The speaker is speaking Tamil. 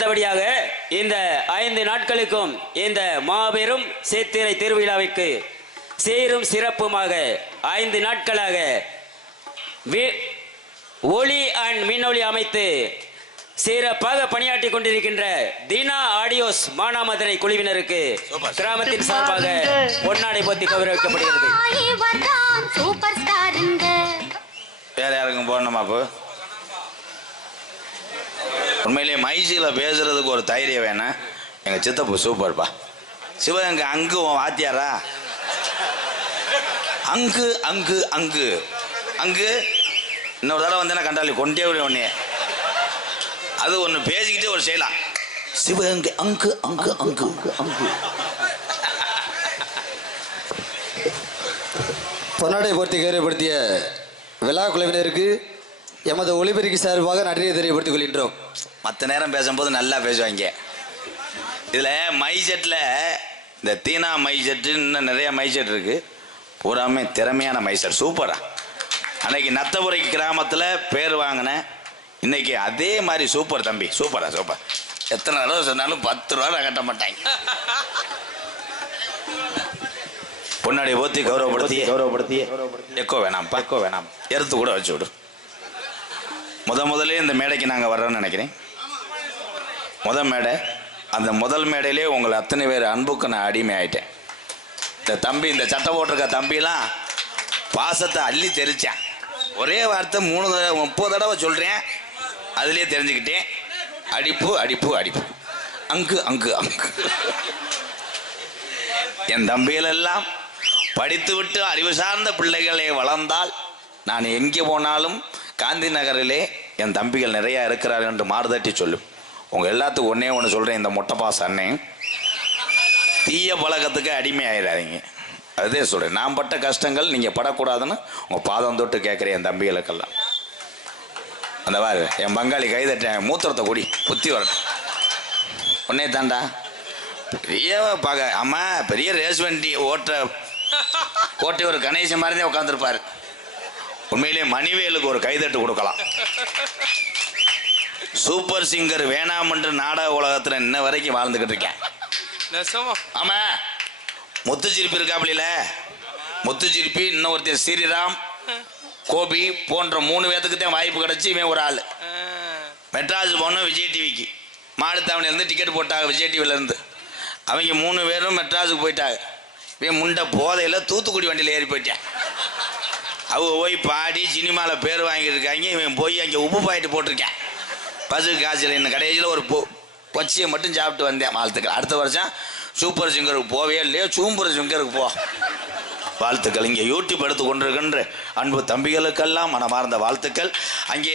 அடுத்தபடியாக இந்த 5 நாட்களுக்கும் இந்த மாபெரும் சேத்திரை திருவிழாவிற்கு சீரும் சிறப்புமாக 5 நாட்களாக ஒளி அண்ட் மின்னொளி அமைத்து சிறப்பாக பணியாற்றி கொண்டிருக்கின்ற தீனா ஆடியோஸ் மானாமதுரை குழுவினருக்கு கிராமத்தின் சார்பாக பொன்னாடை போத்தி கௌரவிக்கப்படுகிறது. வேற யாருக்கும் போடணுமா? அப்போ உண்மையிலேயே மைசியில் பேசுறதுக்கு ஒரு தைரியம் வேணும். எங்கள் சித்தப்பு சூப்பர்ப்பா. சிவகங்கை அங்கு வாத்தியாரா? அங்கு அங்கு அங்கு அங்கு இன்னொரு தடவை வந்தேன்னா கண்டாலி கொண்டே விட ஒன்னே அது ஒன்று பேசிக்கிட்டே ஒரு செய்யலாம். சிவகங்கை அங்கு அங்கு அங்கு அங்கு. பொன்னாடை போர்த்தி கௌரவப்படுத்திய விழா குழுவினருக்கு எமது ஒளிபெருக்கி சார்பாக நன்றியை தெரியப்படுத்திக் கொள்கின்றோம். மற்ற நேரம் பேசும்போது நல்லா பேசுவாங்க. இதில் மைசெட்டில் இந்த தீனா மைசெட்டு இன்னும் நிறைய மைசெட் இருக்குது. பூராமே திறமையான மைசெட். சூப்பரா. அன்னைக்கு நத்தபுரை கிராமத்தில் பேர் வாங்கினேன். இன்னைக்கு அதே மாதிரி சூப்பர் தம்பி. சூப்பரா சூப்பர். எத்தனை தடவை சொன்னாலும் 10 ரூபா கட்ட மாட்டாங்க. பொன்னாடி போத்தி கௌரவப்படுத்தி எக்கோ வேணாம் எடுத்து கூட வச்சு விடு. முதலே இந்த மேடைக்கு நாங்கள் வர்றோன்னு நினைக்கிறேன். மேடை. அந்த முதல் மேடையிலே உங்களை அத்தனை பேர் அன்புக்கு நான் அடிமை ஆயிட்டேன். இந்த தம்பி, இந்த சட்டை போட்டிருக்க தம்பிலாம் பாசத்தை அள்ளி தெரிச்சேன். ஒரே வார்த்தை 30 தடவை சொல்கிறேன். அதுலேயே தெரிஞ்சுக்கிட்டேன். அடிப்பு அடிப்பு அடிப்பு. அங்கு அங்கு அங்கு. என் தம்பிகளெல்லாம் படித்து விட்டு அறிவு சார்ந்த பிள்ளைகளை வளர்ந்தால் நான் எங்கே போனாலும் காந்தி நகரிலே என் தம்பிகள் நிறையா இருக்கிறார்கள் என்று மாறுதட்டி சொல்லும். உங்கள் எல்லாத்துக்கும் ஒன்றே ஒன்று சொல்கிறேன். இந்த மொட்டைப்பாஸ் அண்ணன் தீய பழக்கத்துக்கு அடிமை ஆயிடாதீங்க. அதே சொல்கிறேன். நான் பட்ட கஷ்டங்கள் நீங்கள் படக்கூடாதுன்னு உங்கள் பாதம் தொட்டு கேட்குறேன் என் தம்பிகளுக்கெல்லாம். அந்த வாரு என் பங்காளி கைதட்டேன். மூத்திரத்தை கூடி புத்தி வரட்டும். ஒன்னே தாண்டா பெரிய பார்க்க. அம்மா பெரிய ரேஸ் வண்டி ஓட்டி ஒரு கணேசன் மாதிரி தான் உட்காந்துருப்பார். உண்மையிலே மணிவேலுக்கு ஒரு கைதட்டு கொடுக்கலாம். சூப்பர் சிங்கர் வேணாமன்று நாடக உலகத்தில் இன்ன வரைக்கும் வாழ்ந்துக்கிட்டு இருக்கேன். ஆமா, முத்துச்சிரிப்பி இருக்காப்ல. முத்துச்சிரிப்பி, இன்னொருத்தர் ஸ்ரீராம், கோபி போன்ற 3 பேத்துக்கு தான் வாய்ப்பு கிடைச்சி இவன் ஒரு ஆள். மெட்ராஸ் போனோம் விஜய் டிவிக்கு. மாடுத்தாவணிலேருந்து டிக்கெட் போட்டாங்க விஜய் டிவிலேருந்து. அவங்க 3 பேரும் மெட்ராஸுக்கு போயிட்டாங்க. இவன் முண்டை போதையில் தூத்துக்குடி வண்டியில் ஏறி போயிட்டான். அவங்க போய் பாடி சினிமாவில் பேர் வாங்கியிருக்காங்க. இவன் போய் அங்கே உப்பு பாயிட்டு போட்டிருக்கேன். பசுக்கு காய்ச்சல். இன்னும் கடைசியில் ஒரு பச்சையை மட்டும் சாப்பிட்டு வந்தேன். வாழ்த்துக்கள். அடுத்த வருஷம் சூப்பர் சிங்கருக்கு போவே இல்லையோ சூம்பர் சிங்கருக்கு போ. வாழ்த்துக்கள். இங்கே யூடியூப் எடுத்து கொண்டிருக்கின்ற அன்பு தம்பிகளுக்கெல்லாம் மனமார்ந்த வாழ்த்துக்கள். அங்கே